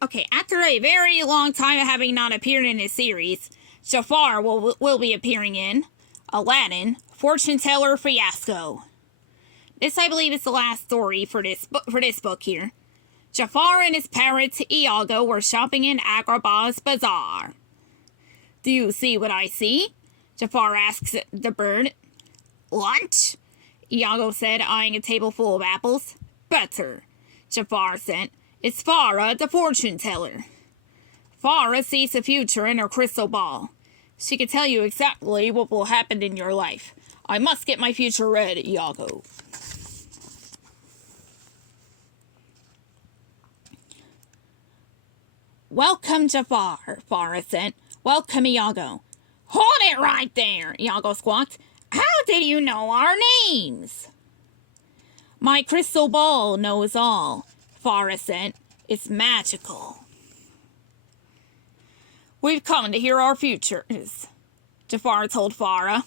Okay, after a very long time of having not appeared in this series, Jafar will be appearing in Aladdin, Fortune Teller Fiasco. This, I believe, is the last story for this book here. Jafar and his parrot Iago were shopping in Agrabah's bazaar. Do you see what I see? Jafar asks the bird. Lunch? Iago said, eyeing a table full of apples. Better, Jafar said. It's Farah, the fortune teller. Farah sees the future in her crystal ball. She can tell you exactly what will happen in your life. I must get my future read, Iago. Welcome, Jafar, Farah said. Welcome, Iago. Hold it right there, Iago squawked. How did you know our names? My crystal ball knows all, Farah said. It's magical. We've come to hear our futures, Jafar told Farah.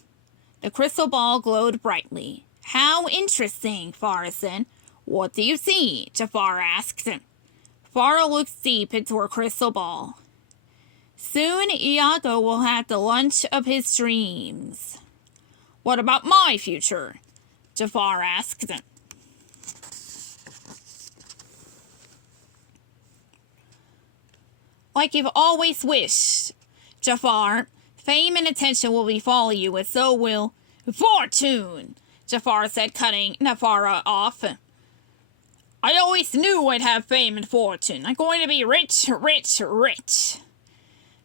The crystal ball glowed brightly. How interesting, Farah said. What do you see? Jafar asked. Farah looked deep into her crystal ball. Soon Iago will have the lunch of his dreams. What about my future? Jafar asked. Like you've always wished, Jafar, fame and attention will befall you, and so will fortune, Jafar said, cutting Farah off. I always knew I'd have fame and fortune. I'm going to be rich, rich, rich.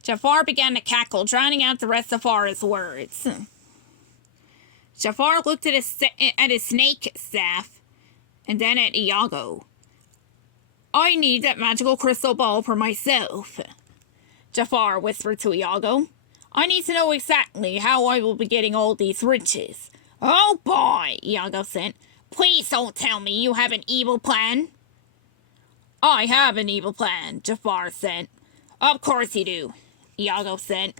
Jafar began to cackle, drowning out the rest of Farah's words. Jafar looked at his snake staff, and then at Iago. I need that magical crystal ball for myself, Jafar whispered to Iago. I need to know exactly how I will be getting all these riches. Oh boy, Iago said. Please don't tell me you have an evil plan. I have an evil plan, Jafar said. Of course you do, Iago said.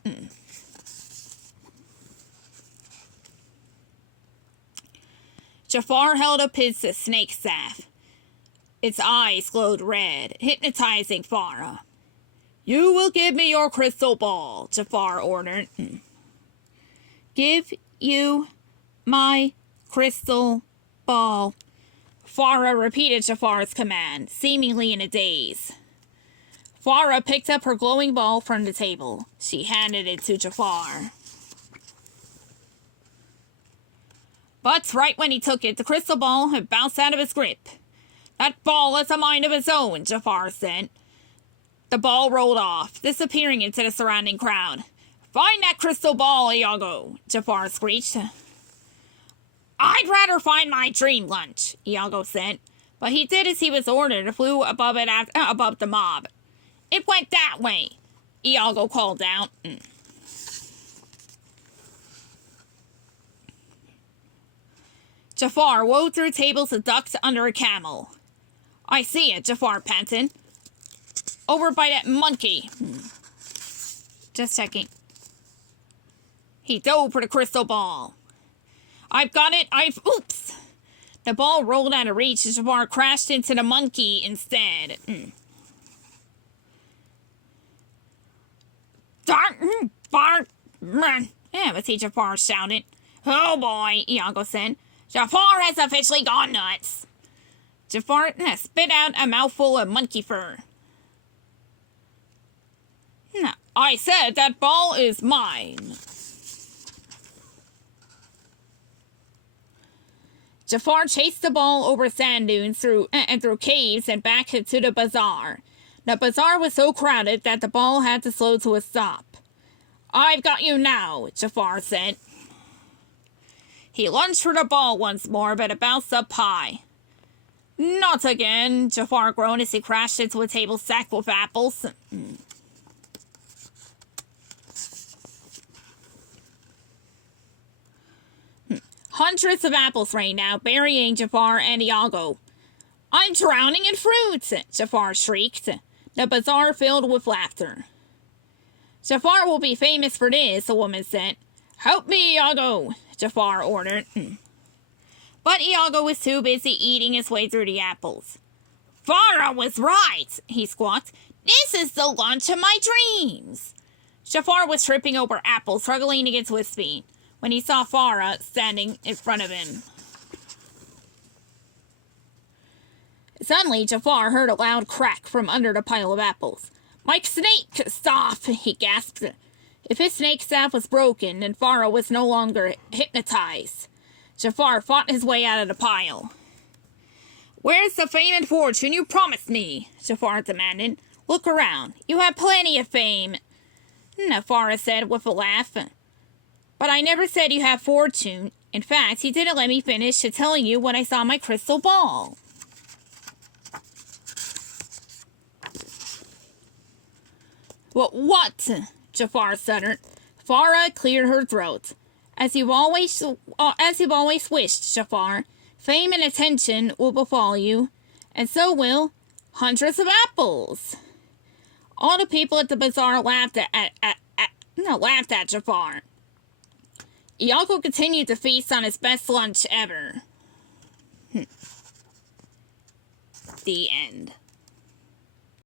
Jafar held up his snake staff. Its eyes glowed red, hypnotizing Farah. You will give me your crystal ball, Jafar ordered. Give you my crystal ball. Farah repeated Jafar's command, seemingly in a daze. Farah picked up her glowing ball from the table. She handed it to Jafar. But right when he took it, the crystal ball had bounced out of his grip. That ball has a mind of its own, Jafar said. The ball rolled off, disappearing into the surrounding crowd. Find that crystal ball, Iago, Jafar screeched. I'd rather find my dream lunch, Iago said. But he did as he was ordered and flew above the mob. It went that way, Iago called out. Jafar wove through tables and ducked under a camel. I see it, Jafar panted. Over by that monkey. Just checking. He dove for the crystal ball. I've got it. Oops. The ball rolled out of reach and Jafar crashed into the monkey instead. Yeah, but see, Jafar shouted. Oh boy, Iago said. Jafar has officially gone nuts. Jafar spit out a mouthful of monkey fur. I said that ball is mine. Jafar chased the ball over sand dunes through caves and back to the bazaar. The bazaar was so crowded that the ball had to slow to a stop. I've got you now, Jafar said. He lunged for the ball once more, but it bounced up high. Not again, Jafar groaned as he crashed into a table stacked with apples. Hundreds of apples rained out, burying Jafar and Iago. I'm drowning in fruit, Jafar shrieked. The bazaar filled with laughter. Jafar will be famous for this, the woman said. Help me, Iago, Jafar ordered. But Iago was too busy eating his way through the apples. Farah was right, he squawked. This is the lunch of my dreams. Jafar was tripping over apples, struggling to get to his feet, when he saw Farah standing in front of him. Suddenly, Jafar heard a loud crack from under the pile of apples. My snake staff, he gasped. If his snake staff was broken, then Farah was no longer hypnotized. Jafar fought his way out of the pile. Where's the fame and fortune you promised me? Jafar demanded. Look around. You have plenty of fame, Farah said with a laugh. But I never said you have fortune. In fact, he didn't let me finish telling you when I saw my crystal ball. Well, what? Jafar stuttered. Farah cleared her throat. As you've always wished, Jafar, fame and attention will befall you, and so will hundreds of apples. All the people at the bazaar laughed at Jafar. Iago continued to feast on his best lunch ever. The end.